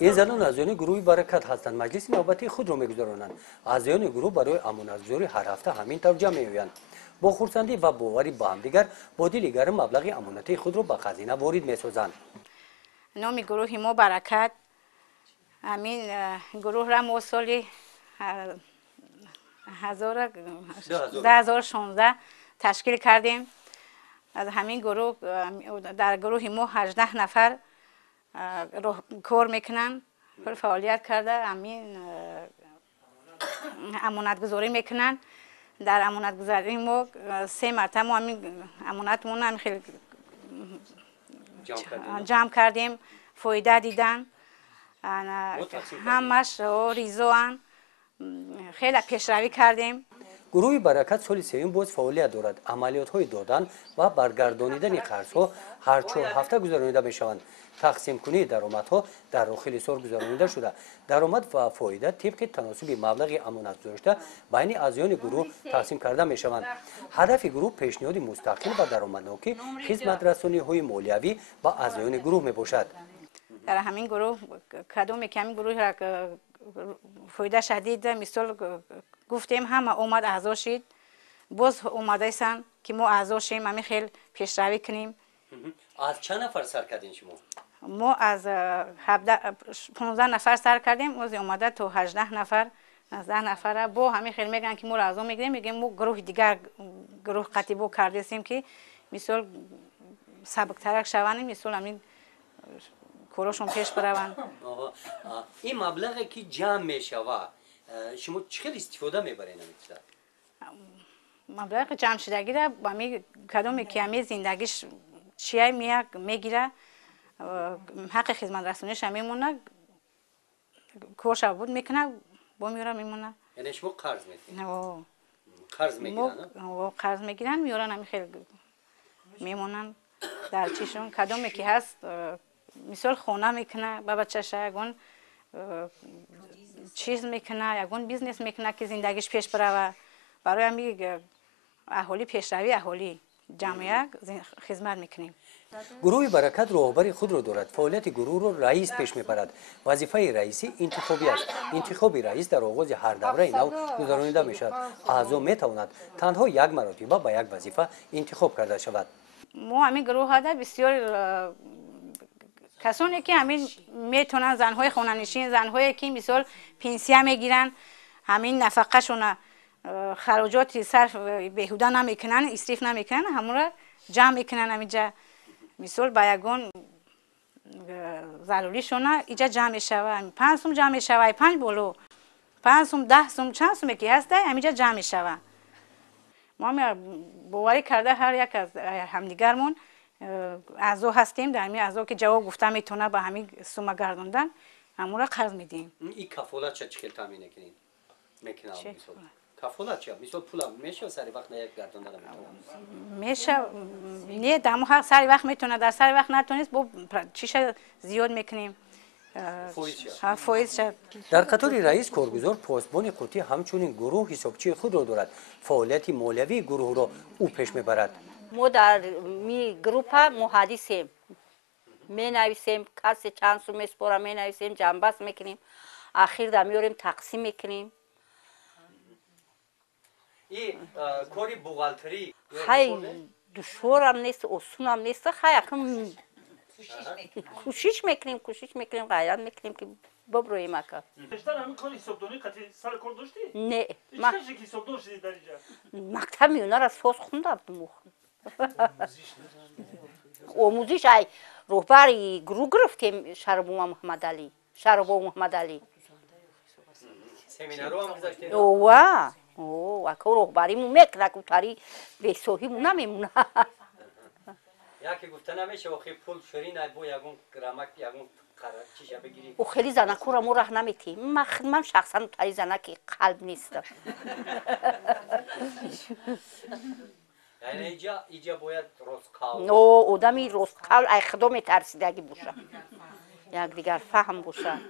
این زنان اعضایان گروه برکت هستند. مجلس نوبتی خود را میگذرانند. اعضایان گروه برای امانتگذاری هر هفته همین طور جمع میآیند. با خرسندی و باوری با همدیگر با دل گرم مبلغ امانتی خود را به خزینه وارد میسازند. نام گروه ما برکت، همین گروه را ما سال 2016 تشکیل کردیم. از همین گروه در گروه ما 18 نفر کار میکنن، فعالیت کرده. همین امانت گذاری میکنن. در امانت گذاری ما 3 مرتبه ما همین امانتمون هم خیلی جمع کردیم، فایده دیدن، همش ریزوان خیلی پیشروی کردیم. گروه برکت سال سوم باز فعالیت دارد. عملیات‌های دادن و برگردانیدن قرض‌ها هر 4 هفته گذرانیده می‌شوند. تقسیم کنی درآمدها در داخل سال گذرانیده شده. درآمد و فایده طبق تناسب مبلغ امانت گذاشته بین اعضایان گروه تقسیم کرده می‌شوند. هدف گروه پیشنهاد مستقل و درآمدناک خدمت رسانی‌های مالیوی و اعضایان گروه میباشد. در همین گروه کدومی که همین گروه را فایده شدید مثال گفتیم همه اومد اعضا شید، باز اومده ایستن که ما اعضا شیم، همین خیلی پیشروی کنیم. از چند نفر سر کردین شما؟ ما از 15 نفر سر کردیم، از اومده تو 18 نفر 19 نفر. با همین خیلی میگن که ما را اعضا میگیریم، میگیم ما گروه دیگر گروه قطیبو کردیم که مثال سبکترک شوانیم، مثال همین کارشون پیش بروند. این مبلغی که جمع میشود شما چقدر استفاده میبرین؟ مبلغ جمع شدگی را با می کدومی که همی زندگیش چیه میگیره، حق خدمت رسانیش هم میمونه، کارش بود میکنه، با میاره میمونه. یعنی شما قرض میگیرین؟ قرض میگیرن؟ قرض میگیرن میارن، همین خیلی میمونن در چیشون. کدومی که هست مثال خونه میکنه با بچه‌ش، یگون چیز میکنه، یگون بیزنس میکنه که زندگیش پیش بره. برای همین اهالی پیشروی اهالی جمعیت خدمت میکنیم. گروه برکت راهبر خود را دارد. فعالیت گروه را رئیس پیش میبرد. وظیفه رئیسی انتخابی است. انتخاب رئیس در آغاز هر دوره نو گذرانیده میشد. اعضا میتواند تنها یک مرتبه به یک وظیفه انتخاب کرده شود. ما همین گروه ها بسیار کسانی که همین میتونن، زنهای خانه‌نشین، زنهایی که مثال پنسیه میگیرن، همین نفقه شونه خراجات صرف بیهوده نمیکنن، اسراف نمیکنن، همون را جمع میکنن همینجا. مثال با یگون ضروری شونه اینجا جمع میشوه، 5 سوم جمع میشوه، 5 بولو 5 سوم 10 سوم چند سوم که هست همینجا جمع میشوه. ما باوری کرده هر یک از همدیگرمون اعضا هستیم، در همین اعضا که جواب گفته میتونه به همین سوم گردوندن همون را قرض میدیم. این کفالت چه تامین کنین؟ میکنه کفالت چه؟ مثلا پول میشه سری وقت یک گردوندن میشه، نه دمو حق سری وقت میتونه، در سری وقت نتونست با چیشه زیاد میکنیم. فایز. در قطار رئیس کارگزار پاسبان قوطی همچنین گروه حسابچی خود را دارد. فعالیت مالیوی گروه را او پیش میبرد. ما در می گروپ محادثیم، می نویسیم، کسی چند سو میسپاره می نویسیم، جنبست میکنیم، اخیر در میاریم تقسیم میکنیم. این کاری بوغالتری خیلی دشوار هم نیست، آسون هم نیست، خیلی کوشش میکنیم غیرت میکنیم که ببرویم اکا. بیشتر همین کاری حسابداری قطعی سر کار داشتی؟ نه. چه که حسابدار شدی در اینجا؟ مکتب میونه را ساز خوندم. آموزش ای روبری گروه گرفتیم شربو محمد علی. سمینارو هم گذاشتید؟ اوه اکا روبریمون میکنه که تاری به صحیمون نمیمونه. یکی گفته نمیشه آخه پول شرین با یگون گرامک یگون چیشه بگیری؟ او خیلی زنکو را ما راه نمیتی. من شخصا تاری زنکی قلب نیستم. یعنی اینجا باید روزکال آدمی روزکال ای خدا میترسیدگی باشه، یک دیگر فهم باشه.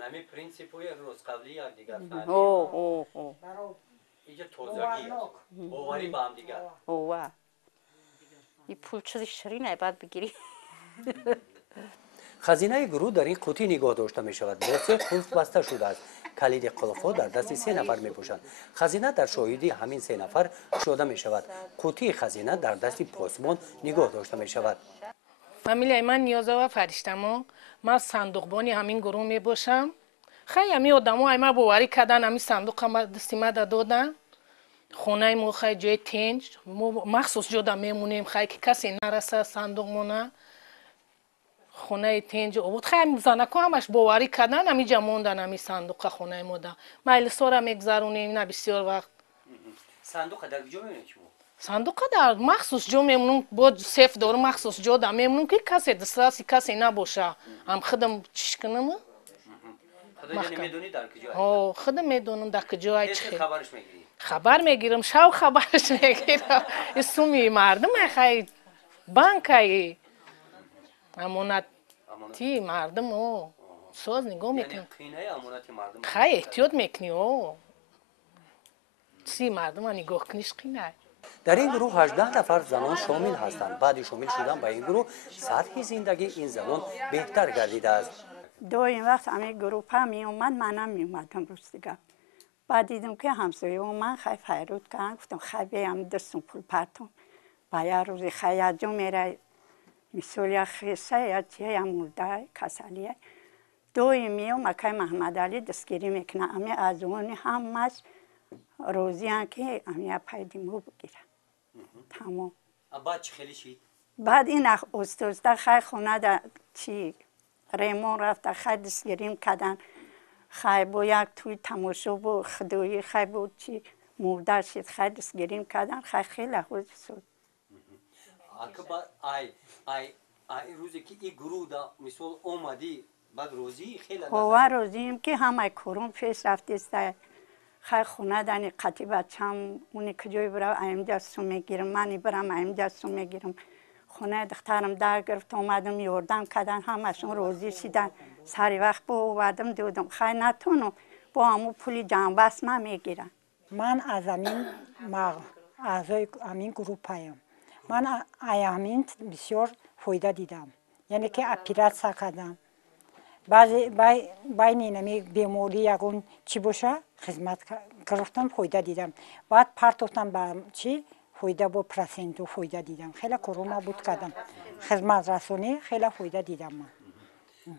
نمی پرینسیپوی روزکالی یک دیگر فهم. اینجا توزگی باوری با هم دیگر. این پول چیزی شرینه باید بگیری. خزینه گروه در این قوطی نگاه داشته می شود. بسیار قلف بسته شده است. کلید قلف ها در دست 3 نفر می باشند. خزینه در شاهدی همین 3 نفر شده می شود. قوطی خزینه در دست پاسبان نگاه داشته می شود. فامیلای من نیازه و فرشتما من صندوقبانی همین گروه می باشم. خیلی همین آدم‌ها ایما باوری کردن همین صندوق ما دستی ما دادن. خونه ما خیلی جای تنج مخصوص جدا میمونیم خیلی که کسی نرسه صندوق مونه خونه تنج بود خیلی زنکو همش باوری کردن همینجا موندن همین صندوق خونه موده مایل سورا میگذرونیم نه بسیار وقت صندوق در کجا میمونه شما؟ صندوق در مخصوص جا میمونم با سیف دور مخصوص جا در میمونم که کسی دسترسی کسی نباشه هم خودم چیش کنم خودت نمیدونی در کجا؟ خودم میدونم در کجا چه خبرش میگیری؟ خبر میگیرم شو خبرش میگیرم اسمی مردم خیلی بانکایی امانتی مردم ساز نگاه میکنم یعنی قینه امانت مردم خیلی احتیاط میکنی سی مردم نگاه کنیش قینه در این گروه 18 نفر زنان شامل هستند. بعد شامل شدن به این گروه سطح زندگی این زنان بهتر گردیده است. این وقت همه گروه ها می اومد منم می اومدم روز دیگه بعد دیدم که همسایه و من خیلی فیروت کردن گفتم خیلی هم دستم پول پرتون با یه روزی خیلی جو میره مثل یا خیسه یا چیه یا مرده کسلیه میام مکه محمد علی دستگیری میکنه امی از اون همش روزی هم که امی پیدیمو بگیره تمام بعد چه خیلی شید؟ بعد این استوزده خیلی خونه در چی ریمون رفت خیلی دستگیریم کردن خیلی با یک توی تماشا با خدایی خیلی بود چی مرده شد خیلی دستگیریم کردن خیلی خوش شد بعد ای روزی که این گروه دا مثال اومدی بعد روزی خیلی هوا روزیم که همه کرون پیش رفته است خیلی خونه دانی قطعی بچم اونی کجای برای اینجا سو میگیرم منی برم اینجا سو میگیرم خونه دخترم در گرفت اومدم یوردم کردن همشون روزی شدن سری وقت با اومدم دودم خیلی نتونم با همون پولی جنبست نمیگیرن من از اعضای همین گروه پایم من همین بسیار فایده دیدم یعنی که اپیراتسیا کردم بعضی بین اینمی بیماری یکون چی باشه خدمت گرفتم فایده دیدم بعد پرتوفتم به چی فایده با پرسنتو فایده دیدم خیلی کرونا بود کردم خدمت رسانی خیلی فایده دیدم من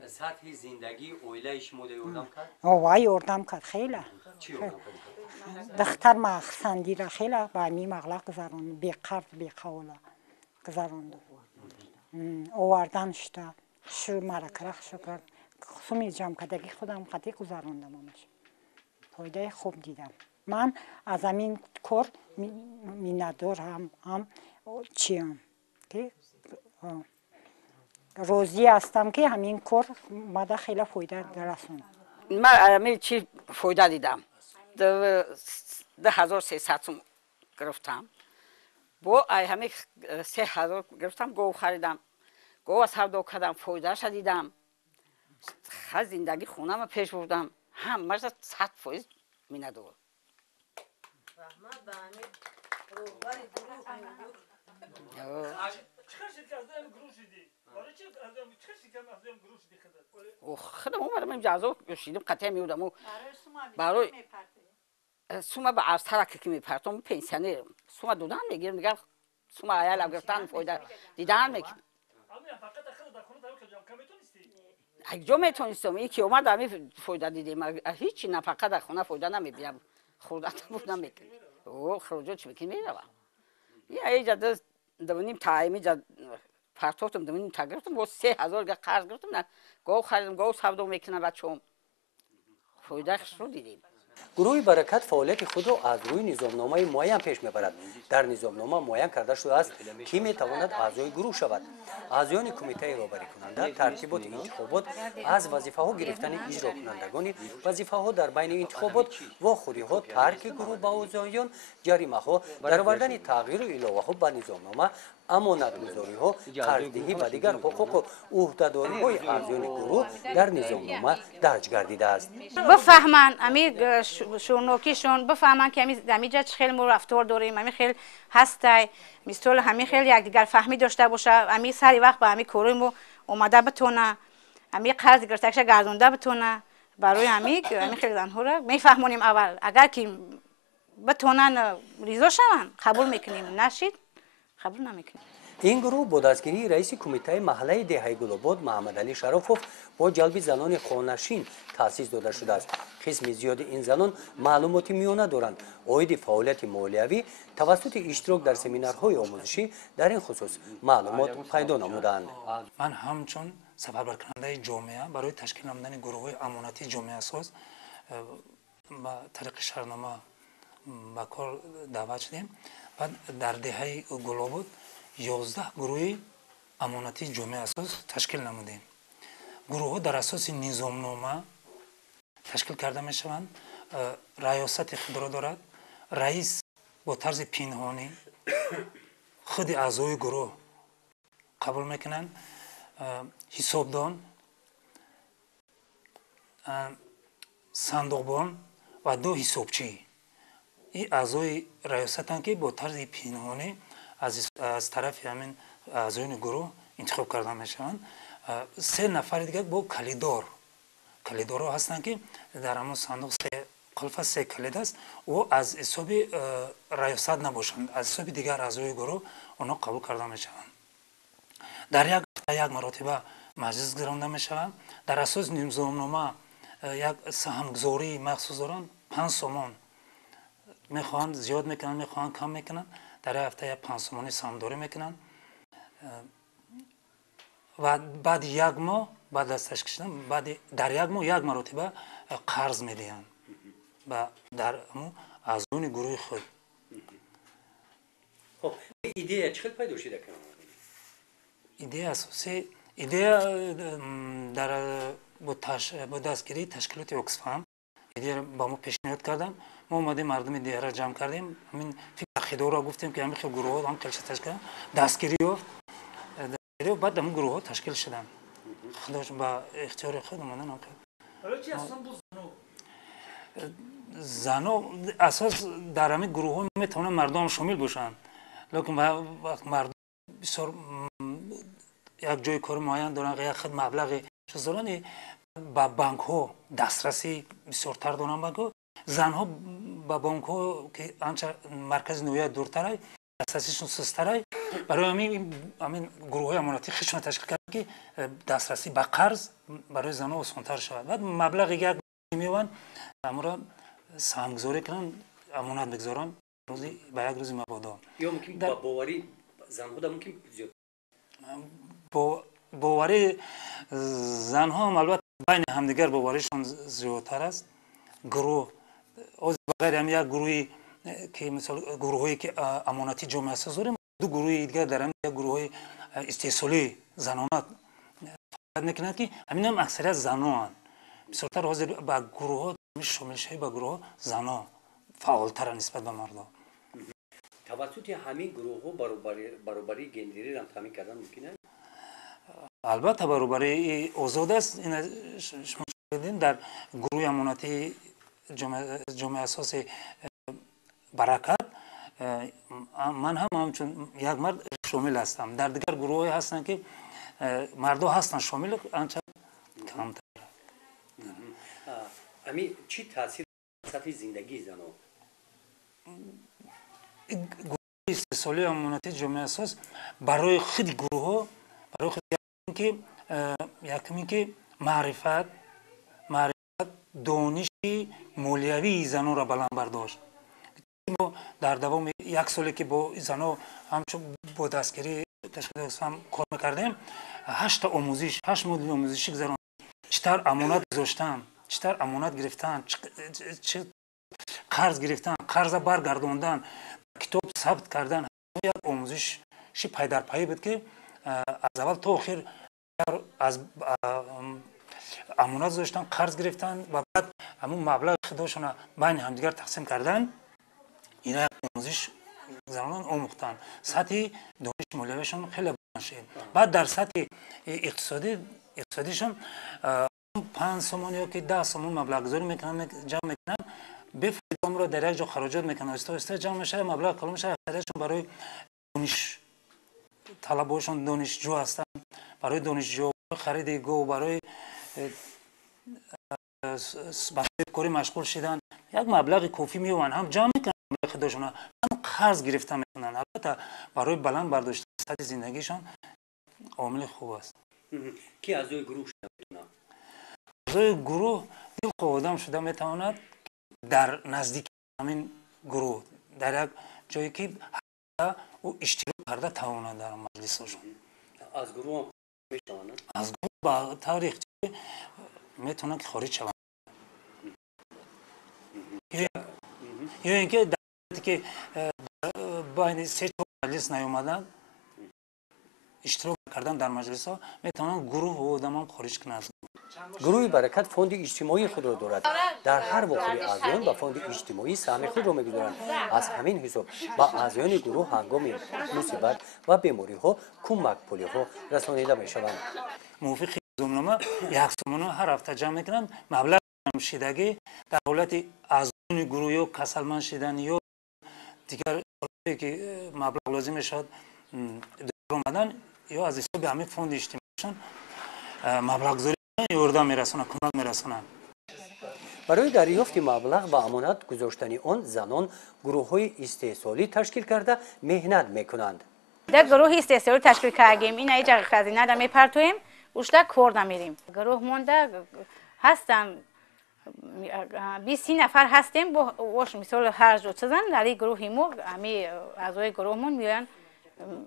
سطح زندگی اویله شما یوردم کرد؟ وای یوردم کرد خیلی چی یوردم کرد؟ دختر مخصندی را خیلی با می مغلق گذارون بی قرد بی قولا گذاروند آوردن شده شو مرکرخ شکر خصومی جمع کردگی خودم قطعی گذاروندم همش فایده خوب دیدم من از همین کار میندار هم چیم که روزی هستم که همین کار مده خیلی فایده رسون من همین چی فایده دیدم 2300 سوم گرفتم با همین 3000 گرفتم گو خریدم گو از هر دو کردم فایده شدیدم خیلی زندگی خونم رو پیش بردم همه 100% می ندور خودم اومدم این جازو گشیدم قطعه میودم برای سوما به عرض ترکی که میپرتم پنسیونرم سوما دودن میگیرم دیگر سوما عیال گرفتن فایده دیدن میکنم اگه میتونستم یکی اومد همین فایده دیدیم هیچی نفقه در خونه فایده نمیبینم خودت بود نمیکنم او خروجات چی میکنی میروم یه ایجا دوونیم تایمی جا پرتوتم دوونیم تا گرفتم با 3000 قرض گرفتم نه گو خریدم گو سودا میکنم بچه‌ام فایده رو دیدیم گروه برکت فعالیت خود را از روی نظامنامه معین پیش میبرد. در نظامنامه معین کرده شده است کی میتواند اعضای گروه شود. اعضایان کمیته رهبری کننده ترتیبات انتخابات از وظیفه ها گرفتن اجرا کنندگان وظیفه ها در بین انتخابات و خوری ها ترک گروه با اعضایان جریمه ها در آوردن تغییر و الهه ها به نظامنامه امانتگذاری ها قرضدهی و دیگر حقوق و عهدهداری های اعضایان گروه در نظامنامه درج گردیده است. بفهمن امی شونوکیشون بفهمن که امی جا خیلی ما رفتار داریم امی خیلی هسته مثل همین خیلی یک دیگر فهمی داشته باشه امی سری وقت با امی کرویمو اومده بتونه امی قرض گرفتکش گردونده بتونه برای امی خیلی زنها را میفهمونیم اول اگر که بتونن ریزو شون قبول میکنیم نشید قبول نمیکنیم. این گروه با دستگیری رئیس کمیته محله دهه گل‌آباد محمد علی شرافوف با جلب زنان خانه‌نشین تأسیس داده شده است. قسم زیاد این زنان معلوماتی میانه دارند. عاید فعالیت مالیوی توسط اشتراک در سمینارهای آموزشی در این خصوص معلومات پیدا نمودند. من همچون سفربر کننده جامعه برای تشکیل نمودن گروه امانتی جامعه ساز با طریق شهرنامه به کار دعوت شدیم و در دهه گل‌آباد 11 گروه امانتی جامعه اساس تشکیل نمودیم. گروه ها در اساس نظامنامه تشکیل کرده می شوند. ریاست خود را دارد. رئیس با طرز پنهانی خود اعضای گروه قبول میکنند. حسابدان، صندوقبان و 2 حسابچی این اعضای ریاستند که با طرز پنهانی از طرف همین اعضایان گروه انتخاب کرده می شوند. 3 نفر دیگر با کلیدار ها هستند که در همون صندوق 3 قلف 3 کلید است و از حساب ریاست نباشند، از حساب دیگر اعضای گروه اونا قبول کرده می شوند. در یک مرتبه مجلس گرانده می شوند. در اساس نظامنامه یک سهمگذاری مخصوص دارند. 5 سومان میخوان زیاد میکنن، میخوان کم میکنن. در هفته 5 سومانی سهمداری میکنن و بعد یک ماه بعد از تشکیل شدن در یک ماه یک مرتبه قرض میدهند و در اعضای گروه خود. خب ایده چه پیدا شده کنم؟ ایده اساسی ایده در با دستگیری تشکیلات اکسفام ایده با ما پیشنهاد کردن. ما اومدیم مردم دیگه را جمع کردیم. همین فکر خیدو را گفتیم که همین گروه ها هم کلش تشکیل دستگیری و بعد هم گروه ها تشکیل شدن. خودش با اختیار خود اومدن هم کرد. حالا چی اصلا بود زنو اساس در همین گروه ها میتونن مردم شامل باشن، لیکن مردم بسیار یک جای کار معین دارن، یک خد مبلغ چیز دارن، با بانک ها دسترسی بسیار تر دارن. بانک ها زن ها با بانک ها که آنچه مرکز نویت دورتره دسترسیشون سستره. برای همین گروه های امانتی خودشون تشکیل کردن که دسترسی به قرض برای زن ها آسان‌تر شود. بعد مبلغ یک میوان امورا سهمگذاری کنن، امانت بگذارن روزی به یک روزی مبادا. یا ممکن با باوری زنها در ممکن زیاد باوری زنها هم البته بین همدیگر باوریشون زیادتر است. گروه از بغیر هم یک گروهی که مثلا گروهایی که امانتی جامعه اساس داریم، 2 گروه دیگر در هم یک گروه استحصالی زنانه فعالیت میکنند که همین هم اکثریت زنان بسیارتر حاضر با گروه ها شامل شده. با گروه زنان فعالتر نسبت به مردان. توسط همین گروه ها برابری گندری را تامین کردن ممکنه؟ البته برابری آزاد است. این شما دیدین در گروه امانتی جامعه اساس برکت من هم همچون یک مرد شامل هستم. در دیگر گروه هستن که مردها هستن شامل آنچه کمتر. امی چی تاثیر سطح زندگی زنان؟ گروه استحصالی امانتی جامعه اساس برای خود گروه ها برای خود یکمی که معرفت دانشی مالیوی زنان را بلند برداشت. ما در دوام 1 سالی که با زنان همچون با دستگیری تشکیل اکسفام کار میکردیم 8 مدل آموزشی گذراندیم. چطور امانت گذاشتن، چطور امانت گرفتن، چه قرض گرفتن، قرض برگرداندن، کتاب ثبت کردن. یک آموزش پای در پای بود که از اول تا آخر از امانت گذاشتن، قرض گرفتن و بعد همون مبلغ خودشون بین همدیگر تقسیم کردن. اینا یک آموزش زنان آموختن. سطح دانش مالیویشون خیلی بلند شد. بعد در سطح اقتصادیشون 5 سومان یا که 10 سومان مبلغ گذاری میکنن، جمع میکنن، به فایده رو در یک جا خراجات میکنن، استا جمع میشه، مبلغ کلام میشه. اکثریتشون برای دانش طلبهاشون دانشجو هستن، برای دانشجو خرید گو برای کاری مشغول شدن یک مبلغ کافی میوان هم جمع میکنن مبلغ خودشون هم قرض گرفته میکنن. البته برای بلند برداشتن سطح زندگیشان عامل خوب است. کی اعضای گروه شده میتونه؟ اعضای گروه دل خواه آدم شده میتواند در نزدیک همین گروه در یک جایی که او اشتراک کرده تواند در مجلسشون از گروه هم میشوند؟ از گروه با تاریخ میتونن که خارج شوند یا اینکه در که با سه مجلس نیومدن اشتراک کردن در مجلس ها میتونن گروه و آدم هم خارج کنند. گروه برکت فوند اجتماعی خود را دارد. در هر واخری اعضایان با فوند اجتماعی سهم خود را میگذارند. از همین حساب با اعضایان گروه هنگام مصیبت و بیماری ها کمک پولی ها رسانیده میشوند. موافق زمنامه یک سومون هر هفته جمع میکنند. مبلغ شدگی در حالت اعضایان گروه یا کسلمند شدن یا دیگر حالتی که مبلغ لازم شد در آمدن یا از حساب همین فوند اجتماعیشان مبلغ گذاری یاردم میرسونند، کمک میرسونند. برای دریافت مبلغ و امانت گذاشتن آن زنان گروه های استحصالی تشکیل کرده مهنت میکنند. در گروه استحصالی تشکیل کردیم این ایجا خزینه را میپرتویم اوشتا کور نمیریم. گروه مونده هستن 20 نفر هستیم با واش مثال هر جو چیزن در گروه ما امی اعضای گروهمون میان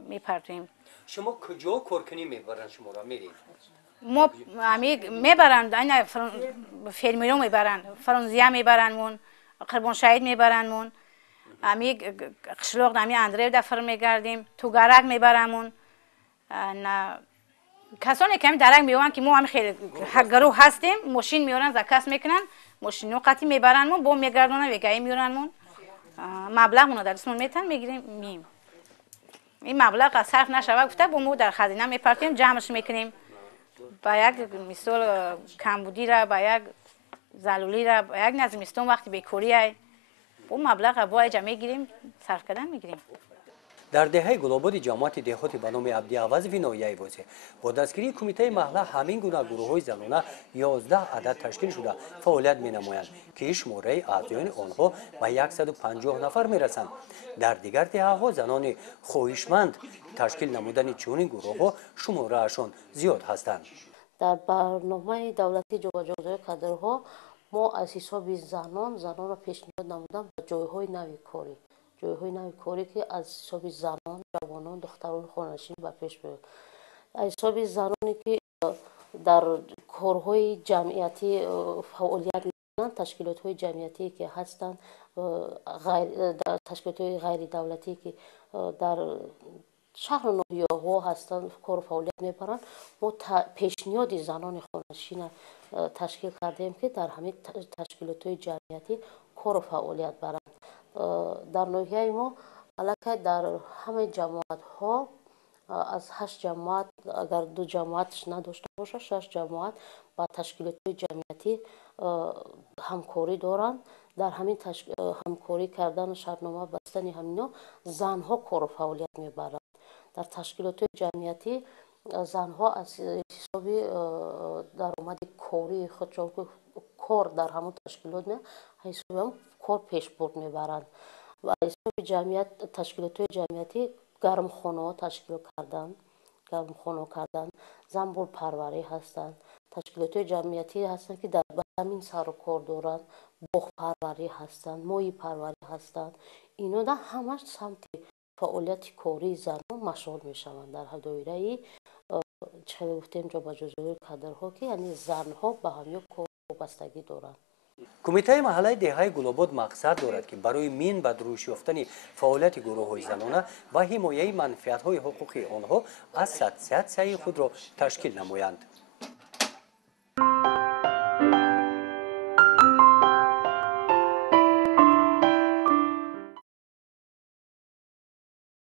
میپرتویم. شما کجا کارکنی میبرند شما را میرید؟ ما امی میبرند اینا فیلمیرو میبرند فرانزیا میبرندمون قربان شهید میبرندمون امی قشلوق امی اندرو دفر میگردیم تو گرگ میبرندمون نه کسانی که درک میوان که ما هم خیلی گروه هستیم ماشین میارن زکاس میکنن ماشینو قطعی میبرنمون با میگردونن وگای میارنمون مبلغمون در دستمون میتن میگیریم میم این مبلغ صرف نشود گفته با ما در خزینه میپرتیم جمعش میکنیم با یک مثال کمبودی را با یک زلولی را با یک نظمیستون وقتی بیکوری های با مبلغ با جمع میگیریم صرف کردن میگیریم. در دهه گلابود جماعت دهاتی به نام عبدی عوض وینایی واسه با دستگیری کمیته محله همین گونه گروه‌های زنانه 11 عدد تشکیل شده فعالیت می‌نمایند که شماره اعضایان آنها به 150 نفر میرسند. در دیگر دهه‌ها زنان خواهشمند تشکیل نمودن چنین گروه‌ها شماره‌شان زیاد هستند. در برنامه دولتی جابجایی کادرها ما از حساب زنان را پیشنهاد نمودن به جای‌های نوی کاری جای‌های نوی کاری که از حساب زنان، جوانان، دختران خانه‌نشین به پیش بره. از حساب زنانی که در کارهای جمعیتی فعالیت می‌کنند، تشکیلات‌های جمعیتی که هستند، تشکیلات‌های غیر دولتی که در شهر و ناحیه‌ها هستند کار فعالیت می‌برند، ما پیشنهاد زنان خانه‌نشین تشکیل کردیم که در همین تشکیلات‌های جمعیتی کار فعالیت برند. در ناحیه ما علاقه در همه جماعت ها از 8 جماعت اگر 2 جماعتش نداشته باشه 6 جماعت با تشکیلات جمعیتی همکاری دارند. در همین همکاری کردن شرطنامه بستن همینا زنها کار و فعالیت میبرند. در تشکیلات جمعیتی زنها از حساب درآمد کاری خود چون کار در همون تشکیلات می حساب کار پیش برد میبرند و حساب جمعیت تشکیلات جمعیتی گرمخانه تشکیل کردن زنبور پروری هستند. تشکیلات جمعیتی هستند که در زمین سر و کار دارند، باغ پروری هستند، ماهی پروری هستند. اینا در همش سمت فعالیت کاری زنان مشغول میشوند. در دایره چه گفتیم جابجایی کادرها که یعنی زنها به همین کار وابستگی دارند. کمیته محله دهه گلابود مقصد دارد که برای مین به دروش یافتن فعالیت گروه‌های زنانه و حمایت منفعت‌های حقوقی آنها از سطح خود را تشکیل نمایند.